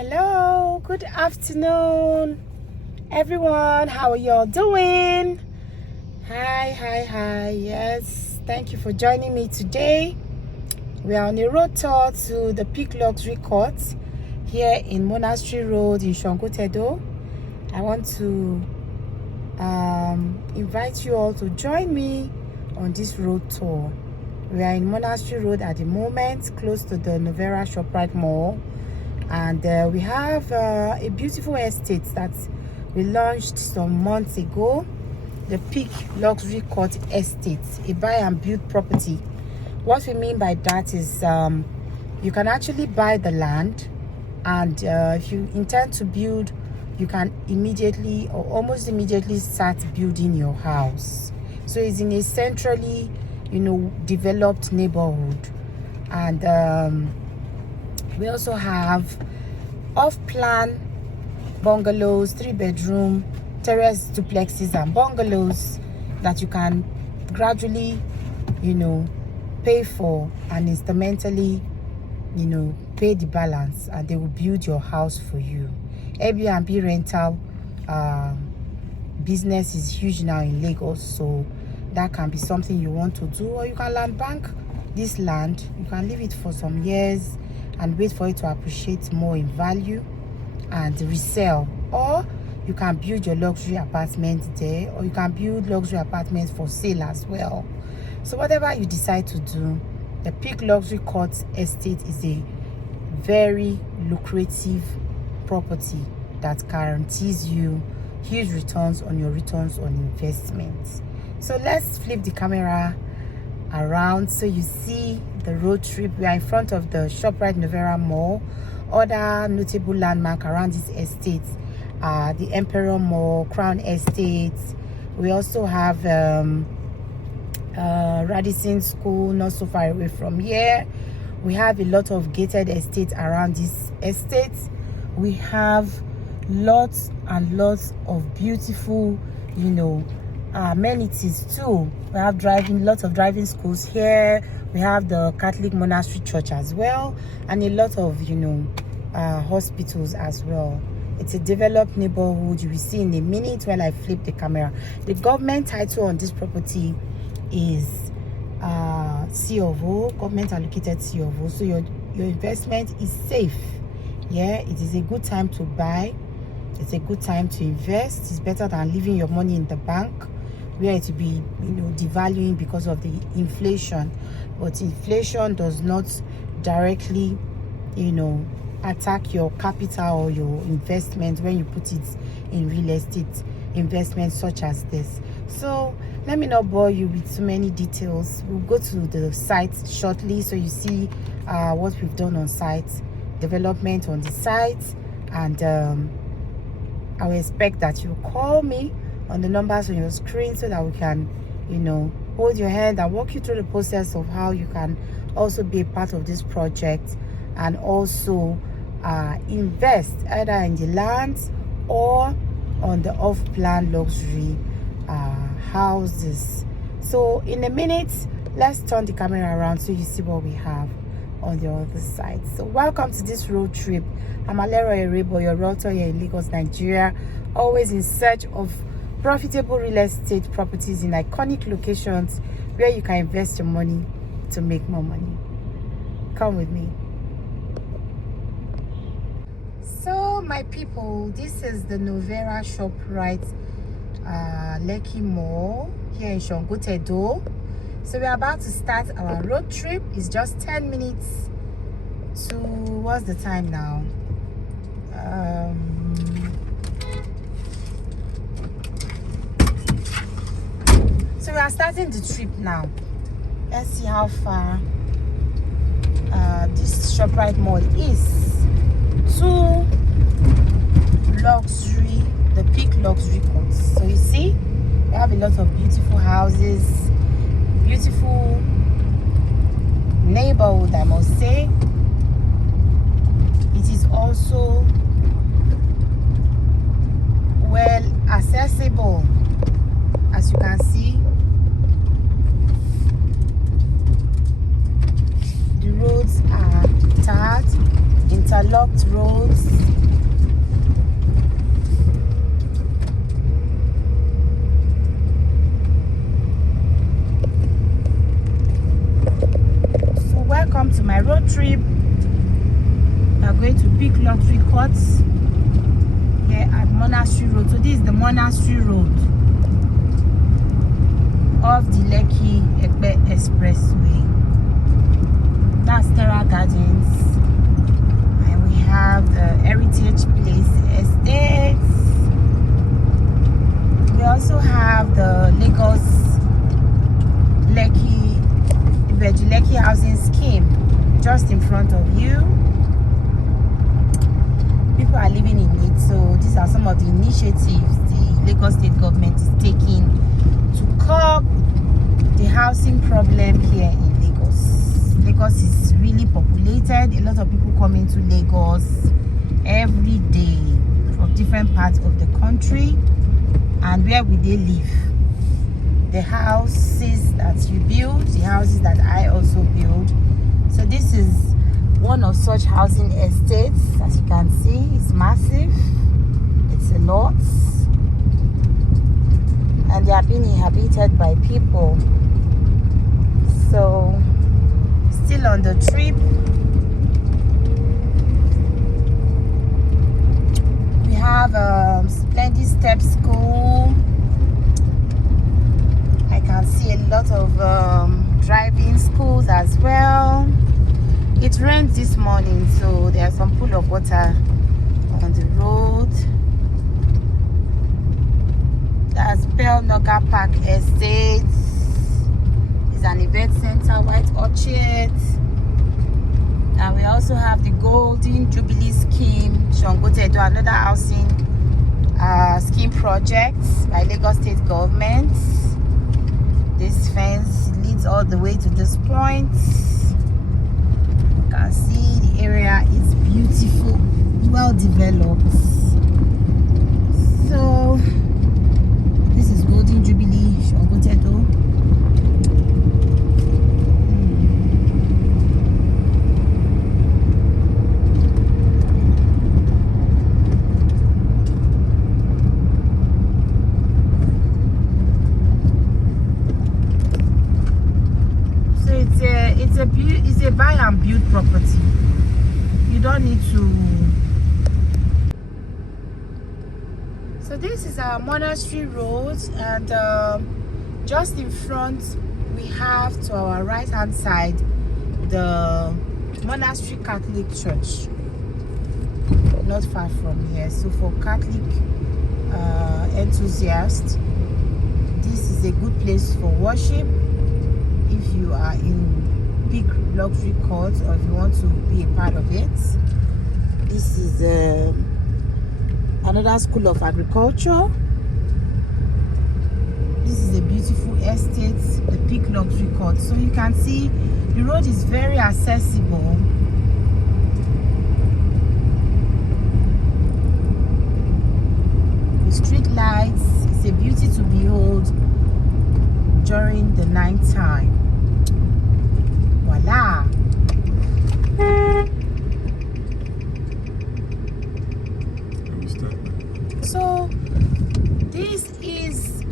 Hello, good afternoon, everyone. How are y'all doing? Hi. Yes, thank you for joining me today. We are on a road tour to the Peak Luxury Court here in Monastery Road in SANGOTEDO. I want to invite you all to join me on this road tour. We are in Monastery Road at the moment, close to the Novera ShopRite Mall. And we have a beautiful estate that we launched some months ago, the Peak Luxury Court Estate, a buy and build property. What we mean by that is you can actually buy the land, and if you intend to build, you can immediately or almost immediately start building your house. So it's in a centrally, developed neighborhood. And we also have off-plan bungalows, 3-bedroom, terrace duplexes and bungalows that you can gradually, pay for and instrumentally, pay the balance, and they will build your house for you. Airbnb rental business is huge now in Lagos, so that can be something you want to do, or you can land bank this land. You can leave it for some years and wait for it to appreciate more in value and resell, or you can build your luxury apartment there, or you can build luxury apartments for sale as well. So whatever you decide to do, the Peak Luxury Court Estate is a very lucrative property that guarantees you huge returns on your returns on investment. So let's flip the camera around so you see the road trip. We are in front of the ShopRite Novera Mall. Other notable landmark around this estate are the Emperor Mall, Crown Estate. We also have Radisson School not so far away from here. We have a lot of gated estates around this estate. We have lots and lots of beautiful, amenities too. We have lots of driving schools here. We have the Catholic Monastery Church as well, and a lot of hospitals as well. It's a developed neighborhood. You will see in a minute when I flip the camera. The government title on this property is C of O, government allocated C of O. So your investment is safe. Yeah, it is a good time to buy. It's a good time to invest. It's better than leaving your money in the bank where it will be devaluing because of the inflation. But inflation does not directly attack your capital or your investment when you put it in real estate investments such as this. So let me not bore you with too many details. We'll go to the site shortly so you see what we've done on site, development on the site, and I will expect that you call me on the numbers on your screen so that we can, hold your hand and walk you through the process of how you can also be a part of this project and also invest either in the lands or on the off-plan luxury houses. So in a minute, let's turn the camera around so you see what we have on the other side. So welcome to this road trip. I'm Alero Erebo, your realtor here in Lagos, Nigeria, always in search of profitable real estate properties in iconic locations where you can invest your money to make more money. Come with me. So my people, this is the Novera ShopRite Lekki Mall here in SANGOTEDO. So we're about to start our road trip. It's just 10 minutes to, what's the time now? So we are starting the trip now. Let's see how far this ShopRite Mall is to the Peak Luxury Court. So you see, we have a lot of beautiful houses, beautiful neighborhood, I must say. It is also well accessible, as you can see. The roads are tarred, interlocked roads. So welcome to my road trip. We are going to pick luxury courts here at Monastery Road. So this is the Monastery Road of the Lekki Ekpe Expressway. That's Terrace Gardens, and we have the Heritage Place Estates. We also have the Lagos Lekki housing scheme just in front of you. People are living in it, so these are some of the initiatives the Lagos state government is taking to curb the housing problem here in Lagos. Lagos is really populated. A lot of people come into Lagos every day from different parts of the country. And where will they live? The houses that you build, the houses that I also build. So this is one of such housing estates. As you can see, it's massive. It's a lot. And they are being inhabited by people. So, still on the trip. We have a splendid step school. I can see a lot of driving schools as well. It rained this morning, so there's some pool of water on the road. That's Pearl Noga Park Estate. It's an event center, White Orchard. And we also have the Golden Jubilee Scheme, SANGOTEDO, another housing scheme project by Lagos State Government. This fence leads all the way to this point. You can see the area is beautiful, well developed. So this is Golden Jubilee, SANGOTEDO. It's a buy and build property. You don't need to. So this is our Monastery Road, and just in front we have to our right hand side the Monastery Catholic Church, not far from here. So for Catholic enthusiasts, this is a good place for worship. If you are in big luxury courts, or if you want to be a part of it, this is another school of agriculture. This is a beautiful estate, the big luxury court. So you can see the road is very accessible. The street lights, it's a beauty to behold during the night time. Voila. So this is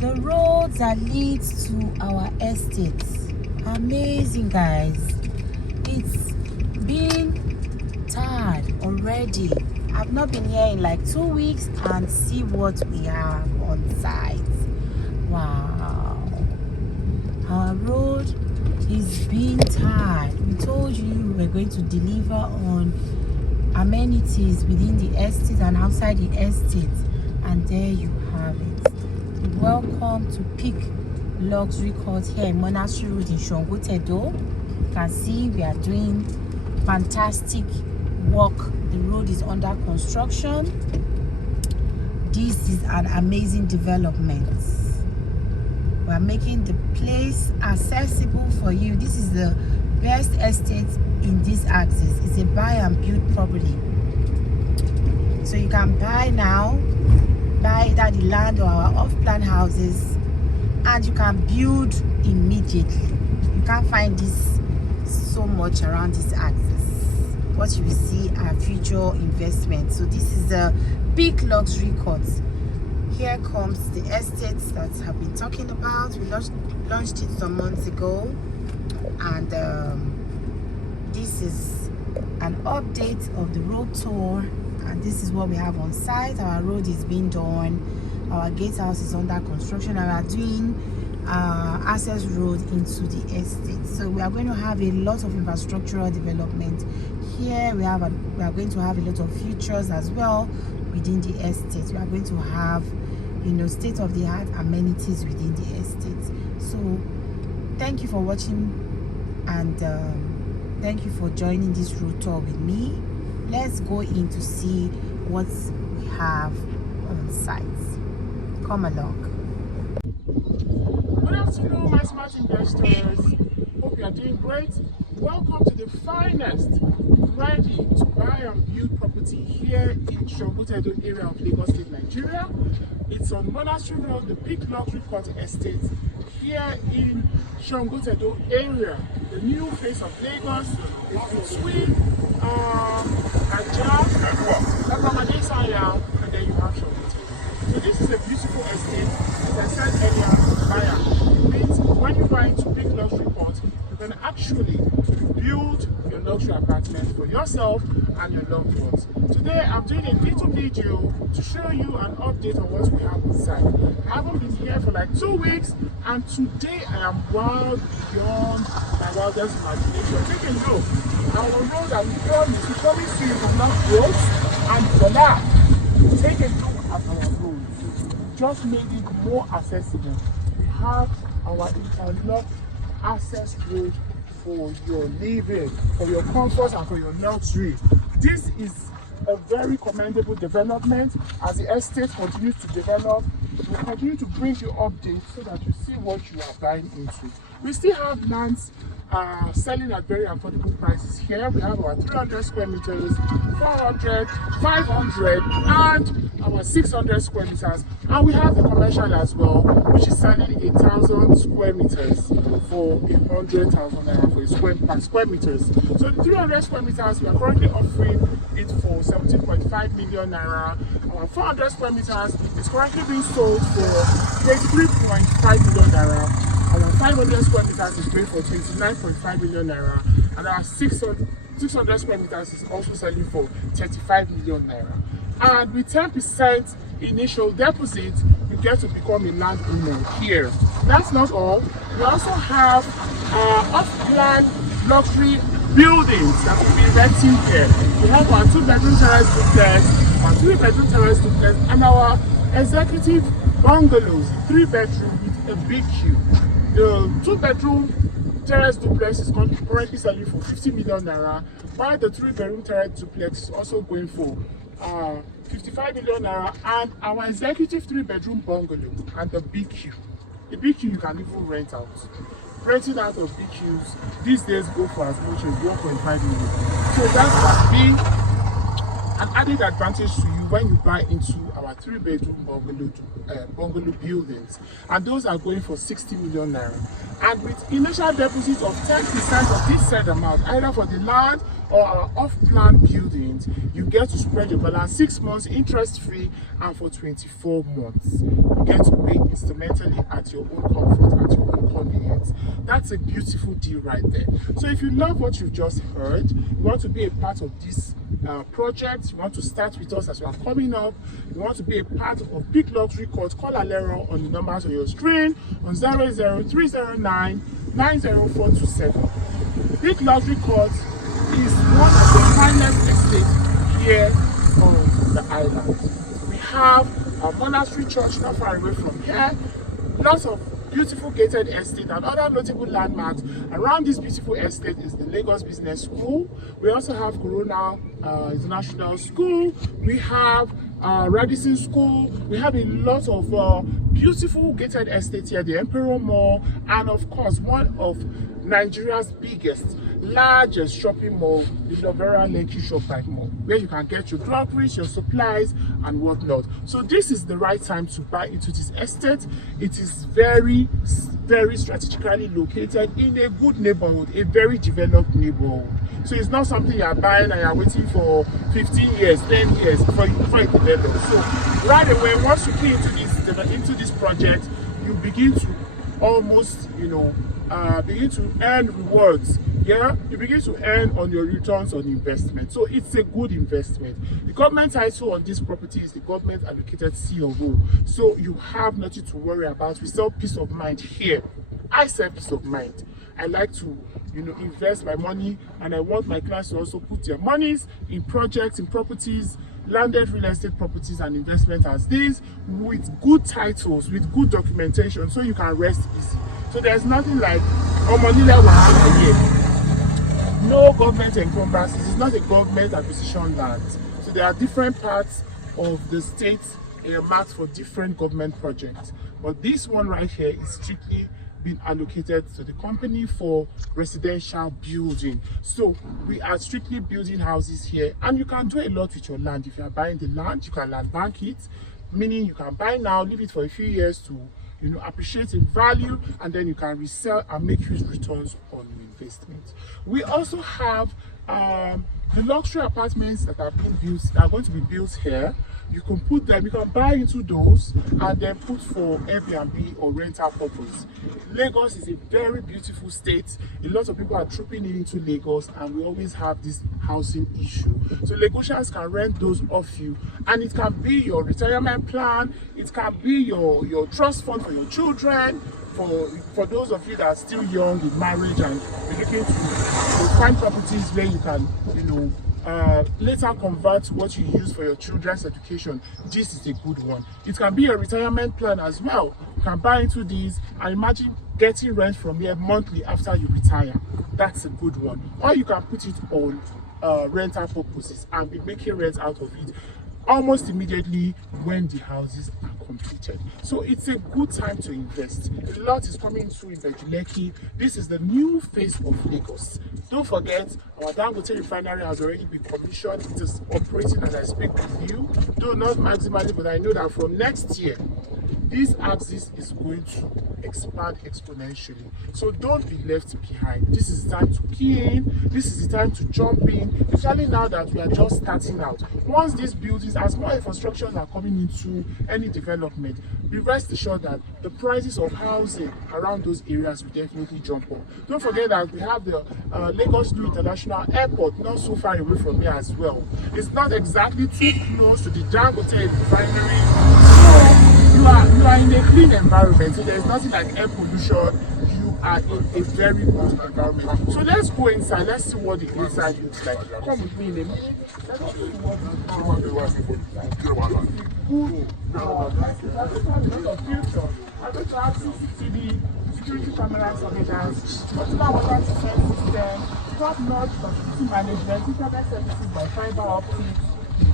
the road that leads to our estates. Amazing, guys. It's been tarred already. I've not been here in like 2 weeks, and see what we have on site. Wow. Our road is being tarred. We told you we were going to deliver on amenities within the estate and outside the estate, and there you have it. Welcome to Peak Luxury Court here in Monastery Road in SANGOTEDO. You can see we are doing fantastic work. The road is under construction. This is an amazing development. We are making the place accessible for you. This is the best estate in this axis. It's a buy and build property. So you can buy now, buy either the land or our off-plan houses, and you can build immediately. You can't find this so much around this axis. what you will see are future investments. So this is a big luxury court. Here comes the estates that I've been talking about. We launched it some months ago, and this is an update of the road tour, and this is what we have on site. Our road is being done, our gatehouse is under construction, and we are doing access road into the estate. So we are going to have a lot of infrastructural development here. We are going to have a lot of features as well within the estate. We are going to have, you know, state-of-the-art amenities within the estate. So thank you for watching, and thank you for joining this road tour with me. Let's go in to see what we have on site. Come along. Good afternoon, my smart investors. Hope you are doing great. Welcome to the finest ready to buy and build property here in SANGOTEDO area of Lagos State, Nigeria. It's on Monastery Road, the big luxury court estate here in SANGOTEDO area. The new face of Lagos is between Ajah, and then you have SANGOTEDO. So this is a beautiful estate. As I said earlier, buyer. It means when you buy into big luxury court, you can actually build your luxury apartment for yourself and your loved ones. Today I'm doing a little video to show you an update on what we have inside. I haven't been here for like 2 weeks, and today I am wild beyond my wildest imagination. Take a look. Our road that we promised to you will not close, and for that, take a look at our road. Just made it more accessible. We have our interlocked access road for your living, for your comfort, and for your luxury. This is a very commendable development. As the estate continues to develop, we'll continue to bring you updates so that you see what you are buying into. We still have lands selling at very affordable prices here. We have our 300 square meters, 400, 500, and our 600 square meters. And we have the commercial as well, which is selling 1,000 square meters for 100,000 naira for per square meters. So the 300 square meters, we are currently offering it for 17.5 million naira. Our 400 square meters is currently being sold for 23.5 million naira. Our 500 square meters is going for 29.5 million naira, and our 600 square meters is also selling for 35 million naira. And with 10% initial deposit, you get to become a landowner here. That's not all. We also have off-plan luxury buildings that will be renting here. We have our 2-bedroom terrace duplex, our 3-bedroom terrace duplex, and our executive bungalows, 3-bedroom with a big queue. The 2-bedroom terrace duplex is currently selling for 50 million naira, while the 3-bedroom terrace duplex is also going for 55 million naira, and our executive 3-bedroom bungalow and the big queue. The big queue you can even rent out. Renting out of big queues these days go for as much as 1.5 million. So that can be an added advantage to you when you buy into our 3-bedroom bungalow buildings, and those are going for 60 million naira. And with initial deposits of 10% of this said amount, either for the land or our off-plan buildings, you get to spread your balance 6 months interest-free, and for 24 months. You get to pay instrumentally at your own comfort, at your own convenience. That's a beautiful deal right there. So if you love what you've just heard, you want to be a part of this project, you want to start with us as we are coming up, you want to be a part of big luxury court, call Alero on the numbers on your screen on 00309 90427. Big luxury court is one of the finest estates here on the island. We have a monastery church not far away from here, lots of beautiful gated estate, and other notable landmarks around this beautiful estate is the Lagos Business School. We also have Corona International School. We have Radisson School. We have a lot of beautiful gated estates here, the Emperor Mall, and of course one of Nigeria's largest shopping mall, the Lovera Lekki Shoprite Mall, where you can get your groceries, your supplies, and whatnot. So this is the right time to buy into this estate. It is very, very strategically located in a good neighborhood, a very developed neighborhood. So it's not something you are buying and you are waiting for 15 years, 10 years before it develops. So right away, once you key into this project, you begin to almost, begin to earn rewards. Yeah, you begin to earn on your returns on investment. So it's a good investment. The government title on this property is the government allocated C of O. So you have nothing to worry about. We sell peace of mind here. I sell peace of mind. I like to, invest my money, and I want my clients to also put their monies in projects, in properties, landed real estate properties and investment as these, with good titles, with good documentation, so you can rest easy. So there's nothing like money level here. No government encumbrances. It's not a government acquisition land. So there are different parts of the state marked for different government projects. But this one right here is strictly been allocated to the company for residential building. So we are strictly building houses here, and you can do a lot with your land. If you are buying the land, you can land bank it, meaning you can buy now, leave it for a few years to appreciate in value, and then you can resell and make huge returns on your investment. We also have the luxury apartments that are being built, that are going to be built here. You can put them, you can buy into those and then put for Airbnb or rental purpose. Lagos is a very beautiful state. A lot of people are trooping into Lagos, and we always have this housing issue. So Lagosians can rent those off you, and it can be your retirement plan, it can be your trust fund for your children, for those of you that are still young in marriage and you're looking to find properties where you can, later convert what you use for your children's education. This is a good one. It can be a retirement plan as well. You can buy into these and imagine getting rent from here monthly after you retire. That's a good one. Or you can put it on rental purposes and be making rent out of it almost immediately when the houses are completed. So it's a good time to invest. A lot is coming through in Bejuleki. This is the new face of Lagos. Don't forget, our Dangote refinery has already been commissioned. It is operating as I speak with you. Though not maximally, but I know that from next year, this axis is going to expand exponentially. So don't be left behind. This is the time to key in. This is the time to jump in, especially now that we are just starting out. Once these buildings, as more infrastructures are coming into any development, be rest assured that the prices of housing around those areas will definitely jump up. Don't forget that we have the Lagos New International Airport not so far away from here as well. It's not exactly too close to the Dangote refinery. You are in a clean environment, so there's nothing like air pollution. You are in a very good environment. So let's go inside. Let's see what the inside looks like. Come with me in a minute. Let's see what the future. I'm going to have CCTV, security camera surveillance, multiple water defense system, top-notch facility management, internet services by fiber optics,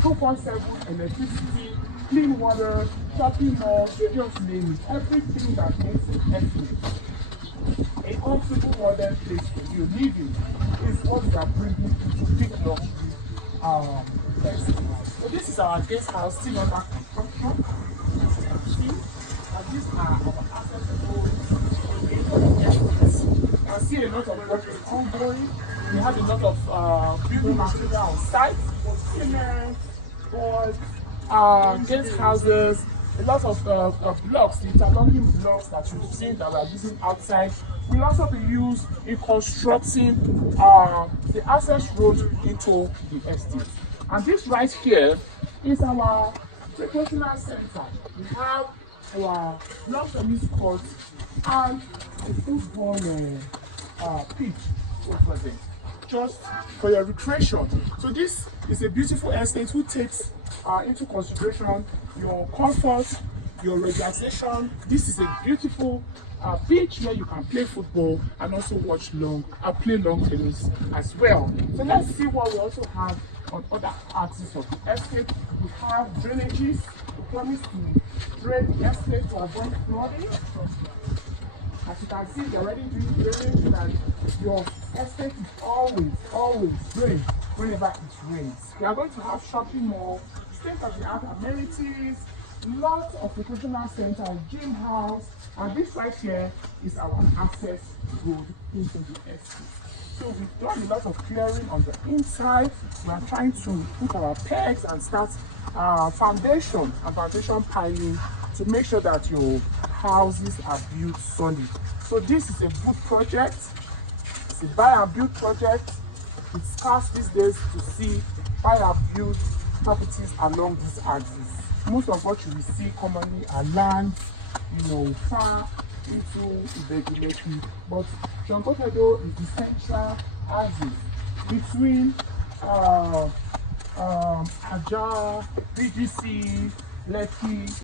2.7 electricity, clean water, shopping mall, just name it. Everything that makes it excellent. A comfortable modern place for you living is what we are bringing to big luxury so this is our guest house still under construction. As you can see, and these are our accessible guests. You can see a lot of work is ongoing. We have a lot of building material on site, cement, boards, guest houses, a lot of blocks, the interlocking blocks that you've seen that we are using outside will also be used in constructing the access road into the estate. And this right here is our recreational center. We have our block tennis court and a football pitch over there, just for your recreation. So this is a beautiful estate who takes into consideration your comfort, your relaxation. This is a beautiful beach where you can play football and also play long tennis as well. So let's see what we also have on other axes of the estate. We have drainages. We promise to drain the estate to avoid flooding. As you can see, they're already doing drainage, and your estate is always drained whenever it rains. We are going to have shopping mall, state-of-the-art amenities, lots of recreational center, gym house, and this right here is our access road into the estate. So we've done a lot of clearing on the inside. We are trying to put our pegs and start foundation piling to make sure that your houses are built solid. So this is a good project. It's a buy and build project. It's scarce these days to see buy and build properties along this axis. Most of what you will see commonly are land, far into irregularity. But SANGOTEDO is the central axis between Aja, BGC, Lekki,